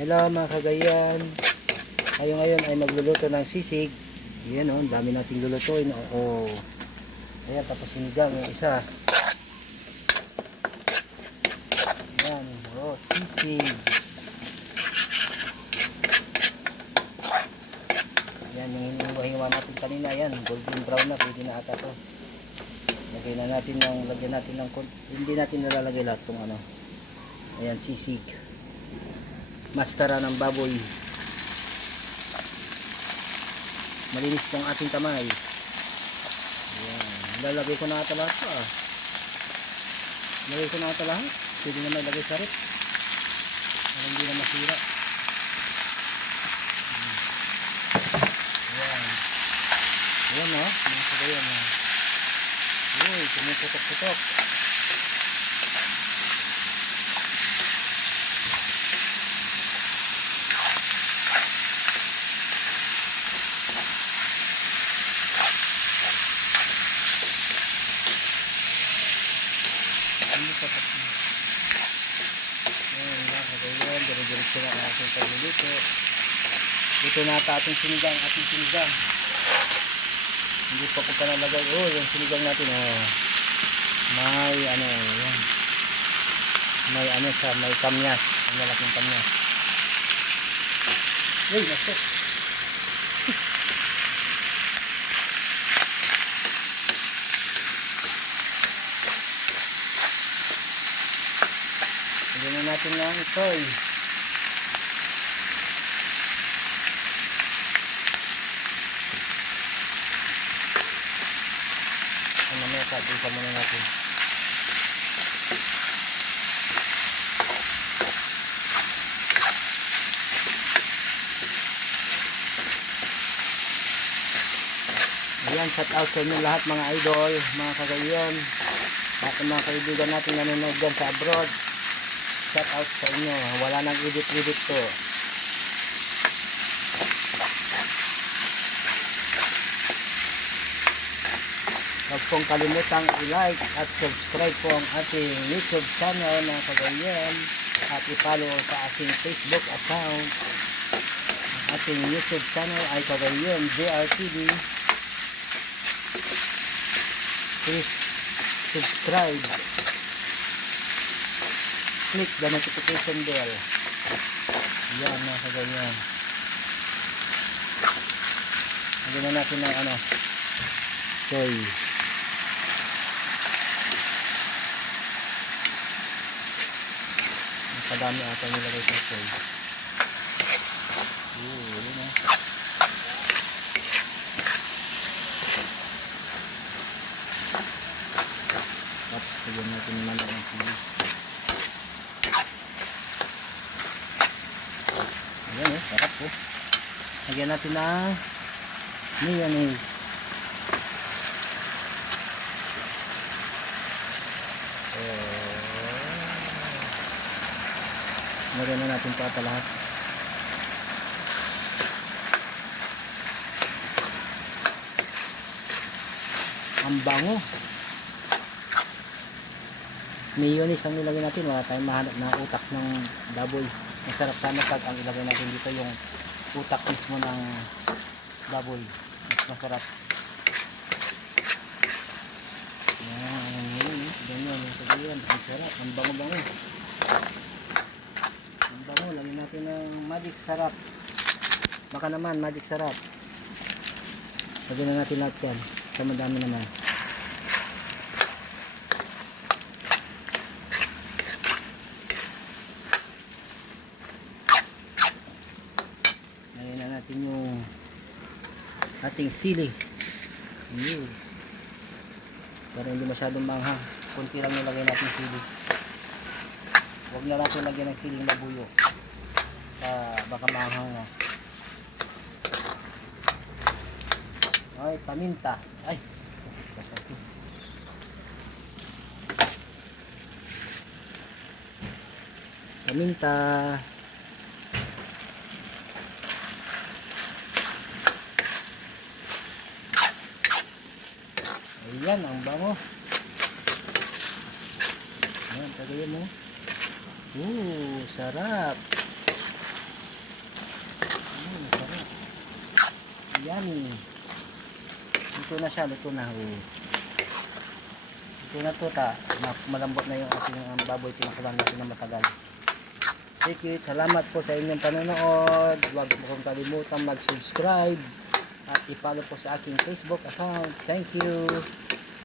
Hello mga kagayan. Tayo ngayon ay magluluto ng sisig. Yan o, ang dami nating lulutuin. Oo. Ayan, tapos sinigang yung isa. Ayan, oh, sisig. Ayan, yung hinuha natin kanina. Ayan, golden brown na. Pwede na ata to. Lagay na natin ng, lagyan natin ng, hindi natin nalalagay lahat tong ano. Ayan, sisig maskara ng baboy malinis ng ating kamay Ayan. lalagay ko na ata lahat to, ah. lagay ko na ata lahat pwede na maglagay sa rep para hindi na masira Ayan. Ayan o, mga kagayan o. Uy, tumuputok-putok. Ano pa pa? Ayan, mga kagayan, dire-diretso na ang ating pagluluto. Dito na ata ating sinigang, ating sinigang. Hindi pa ko pa. Oh, yung sinigang natin, oh. May, ano, yan. May, ano siya, may kamyas. Ang malaking kamyas. Uy, nasa. Hindi na natin ito, eh. Ano sabi pa muna natin. Ayan, shout out sa inyo lahat mga idol, mga kagayon, lahat ng mga kaibigan natin nanonood dyan sa abroad. Shout out sa inyo, wala nang edit-edit to. Huwag pong kalimutang i-like at subscribe po ang ating YouTube channel mga kagayan at i-follow sa ating Facebook account. Ang ating YouTube channel ay kagayan JRTV. Please subscribe. Click the notification bell. Yan mga kagayan. Lagyan na natin ng ano, soy. Nakadami ata nilagay sa soy. Oo, yun na. Tapos, lagyan natin naman ang sili. Ayan eh, sarap po. Lagyan natin ng mayonnaise. Lagyan na natin ito ata lahat. Ang bango. Mayonnaise ang nilagay natin. Wala tayong mahanap na utak ng baboy. Masarap sana pag ang ilagay natin dito yung utak mismo ng baboy. Mas masarap. Yan, yan, yan. Ganyan, yung sabihan. Ang sarap. Ang bango-bango. Ang bango. Lagyan natin ng magic sarap. Baka naman, magic sarap. Lagyan na natin lahat yan. Sa madami naman. Lagyan na natin yung ating sili. Yun. Para hindi masyadong manghang. Kunti lang yung lagay natin sili. Huwag na natin lagyan ng siling labuyo. Ah, baka manghang na. Ay, paminta. Ay. Kasati. Paminta. Ayan, ang bango. Ayan, tagayin mo. Ooh, sarap. Ayan, sarap. Ayan. Luto na siya, luto na. Ooh. Luto na to ta. Malambot na yung ating ang baboy. Pinakalan natin na matagal. Thank you. Salamat po sa inyong panonood. Huwag mo kong kalimutan mag-subscribe at i-follow po sa aking Facebook account. Thank you.